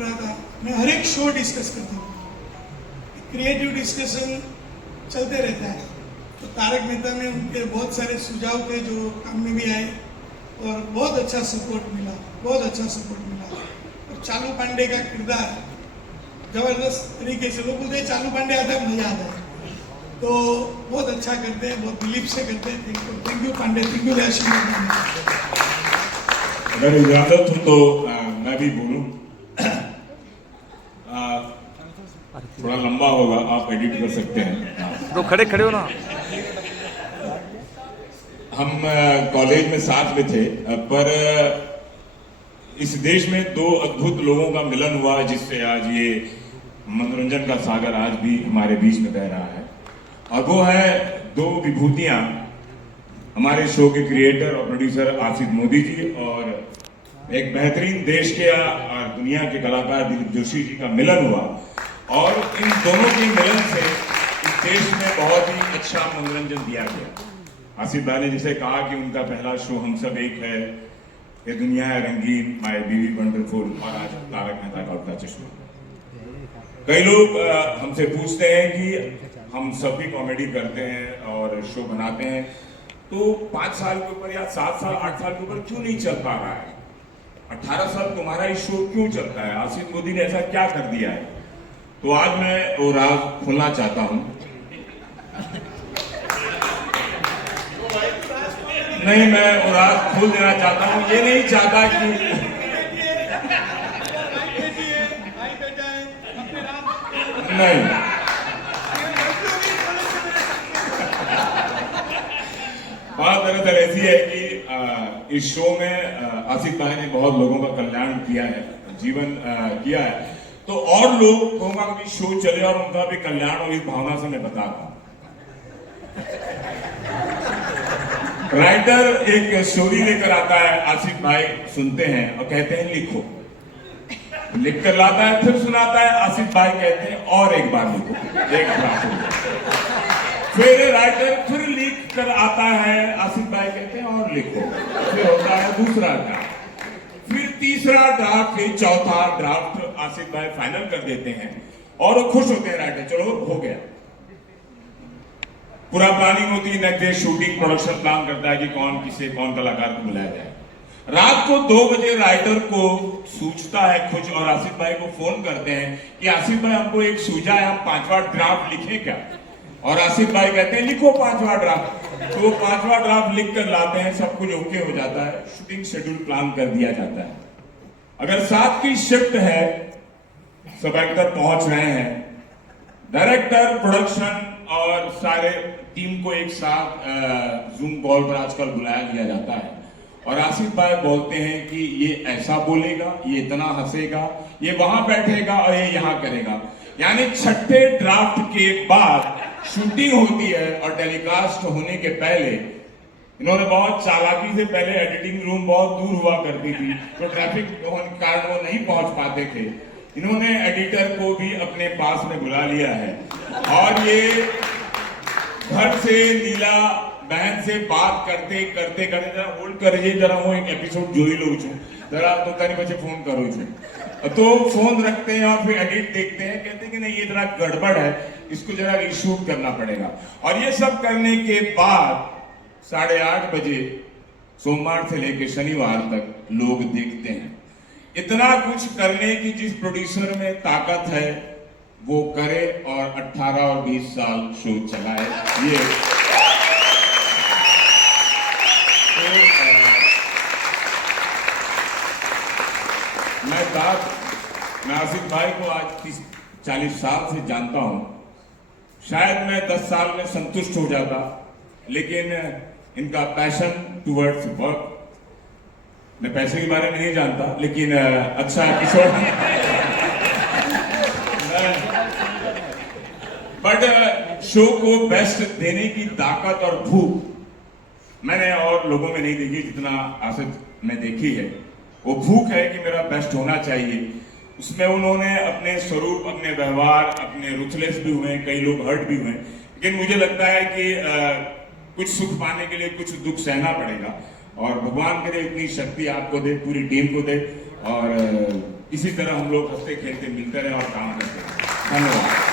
रहा था, मैं हर एक शो डिस्कस करता हूँ, क्रिएटिव डिस्कशन चलते रहता है। तो तारक मेहता में उनके बहुत सारे सुझाव थे जो काम में भी आए और बहुत अच्छा सपोर्ट मिला, बहुत अच्छा सपोर्ट मिला। और चालू पांडे का किरदार जबरदस्त तरीके से, लोग बोलते हैं चालू पांडे आता है मजा आता है, तो बहुत अच्छा करते हैं, बहुत बिलीव से करते हैं। Thank you Pandey, thank you Ashirwad. अगर इजाजत हो तो मैं भी बोलूं, थोड़ा लंबा होगा, आप एडिट कर सकते हैं। तो खड़े खड़े हो ना। हम कॉलेज में साथ में थे, पर इस देश में दो अद्भुत लोगों का मिलन हुआ जिससे आज ये मनोरंजन का सागर आज भी हमारे बीच में बह रहा है। और वो है दो विभूतियां, हमारे शो के क्रिएटर और प्रोड्यूसर आसिफ मोदी जी और एक बेहतरीन देश के और दुनिया के कलाकार दिलीप जोशी जी का मिलन हुआ। और इन दोनों के मिलन से इस देश में बहुत ही अच्छा मनोरंजन दिया गया। आसिफ भाई ने जैसे कहा कि उनका पहला शो हम सब एक है, ये दुनिया है रंगीन, माय बीवी वंडरफुल, और आज तारक मेहता का उल्टा चश्मा। कई लोग हमसे पूछते हैं कि हम सब भी कॉमेडी करते हैं और शो बनाते हैं, तो 5 साल के ऊपर या 7 साल 8 साल के ऊपर क्यों नहीं चल पा रहा है? 18 साल तुम्हारा ही शो क्यों चलता है? आसिफ मोदी ने ऐसा क्या कर दिया है? तो आज मैं वो राज खोलना चाहता हूं। नहीं, मैं वो राज खोल देना चाहता हूं। ये नहीं चाहता कि नहीं, बात दरअसल ऐसी है कि इस शो में आसिफ भाई ने बहुत लोगों का कल्याण किया है, जीवन किया है, तो और लोगों का भी शो चले और उनका भी कल्याण हो, इस भावना से मैं बताता हूं। राइटर एक स्टोरी लेकर आता है, आसिफ भाई सुनते हैं और कहते हैं लिखो, लिख कर लाता है, फिर सुनाता है, आसिफ भाई कहते हैं और एक बार लिखो, एक बार। फिर राइटर फिर लिख कर आता है, आसिफ भाई कहते हैं और लिखो, फिर होता है दूसरा ड्राफ्ट, फिर तीसरा ड्राफ्ट, फिर चौथा ड्राफ्ट आसिफ भाई फाइनल कर देते हैं और वो खुश होते हैं राइटर, चलो हो गया। पूरा प्लानिंग होती है, next day shooting production plan करता है कि कौन कलाकार को बुलाया जाए। रात को 2 बजे राइटर को सूझता है कुछ और आसिफ भाई को फोन करते हैं कि आसिफ भाई हमको एक सूझा है, हम 5वां ड्राफ्ट लिखें क्या? और आसिफ भाई कहते हैं लिखो 5वां ड्राफ्ट। तो वो 5वां ड्राफ्ट लिख कर लाते हैं, सब कुछ ओके हो जाता है, शूटिंग शेड्यूल प्लान कर दिया जाता है। अगर 7 की शिफ्ट है, सब एक्टर पहुंच रहे हैं, डायरेक्टर, प्रोडक्शन और सारे टीम को एक साथ जूम कॉल पर आजकल बुलाया दिया जाता है और आसिफ भाई बोलते हैं कि ये ऐसा बोलेगा, ये इतना हंसेगा, ये वहां बैठेगा और ये यहां करेगा। यानी 6ठे ड्राफ्ट के बाद शूटिंग होती है और टेलीकास्ट होने के पहले इन्होंने बहुत चालाकी से, पहले एडिटिंग रूम बहुत दूर हुआ करती थी तो ट्रैफिक होने के कारण वो नहीं पहुंच पाते थे, इन्होंने एडिटर को भी अपने पास में बुला लिया है और ये घर से नीला बहन से बात करते करते करते, जरा होल्ड करिए, जरा वो एक एपिसोड જોઈ લઉં છું, जरा तो तारी बच्चे फोन करो छे, तो फोन रखते हैं और फिर एडिट देखते हैं, कहते हैं कि नहीं ये जरा गड़बड़ है, इसको जरा रीशूट करना पड़ेगा। और ये सब करने के बाद 8:30 बजे सोमवार से लेकर शनिवार तक लोग देखते हैं। इतना कुछ करने की जिस प्रोड्यूसर में ताकत है वो करे और 18 और 20 साल शो चलाए। ये मैं आसिफ भाई को आज 30-40 साल से जानता हूं, शायद मैं 10 साल में संतुष्ट हो जाता, लेकिन इनका पैशन टुवर्ड्स वर्क, मैं पैसे के बारे में नहीं जानता, लेकिन अच्छा एपिसोड बट शो को बेस्ट देने की ताकत और भूख मैंने और लोगों में नहीं देखी जितना आसिफ में देखी है। वो भूख है कि मेरा बेस्ट होना चाहिए, उसमें उन्होंने अपने स्वरूप, अपने व्यवहार, अपने रुथलेस भी हुए, कई लोग हर्ट भी हुए, लेकिन मुझे लगता है कि कुछ सुख पाने के लिए कुछ दुख सहना पड़ेगा और भगवान करे इतनी शक्ति आपको दे, पूरी टीम को दे और इसी तरह हम लोग हंसते खेलते मिलते रहे और काम करते रहे। धन्यवाद।